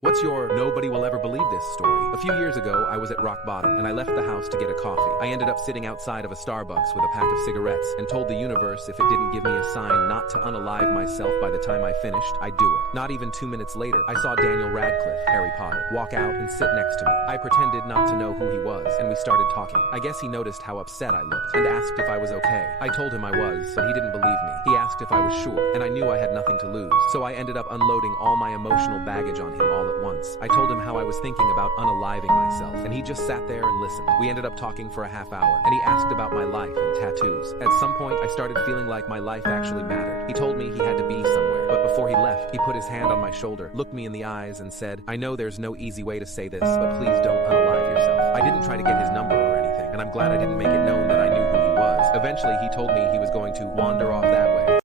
What's your nobody will ever believe this story? A few years ago, I was at rock bottom and I left the house to get a coffee. I ended up sitting outside of a Starbucks with a pack of cigarettes and told the universe if it didn't give me a sign not to unalive myself by the time I finished, I'd do it. Not even 2 minutes later, I saw Daniel Radcliffe, Harry Potter, walk out and sit next to me. I pretended not to know who he was and we started talking. I guess he noticed how upset I looked and asked if I was okay. I told him I was, but he didn't believe me. He asked if I was sure, and I knew I had nothing to lose. So I ended up unloading all my emotional baggage on him all at once. I told him how I was thinking about unaliving myself, and he just sat there and listened. We ended up talking for a half hour, and he asked about my life and tattoos. At some point, I started feeling like my life actually mattered. He told me he had to be somewhere, but before he left, he put his hand on my shoulder, looked me in the eyes, and said, "I know there's no easy way to say this, but please don't unalive yourself." I didn't try to get his number or anything, and I'm glad I didn't make it known that I knew who he was. Eventually, he told me he was going to wander off that way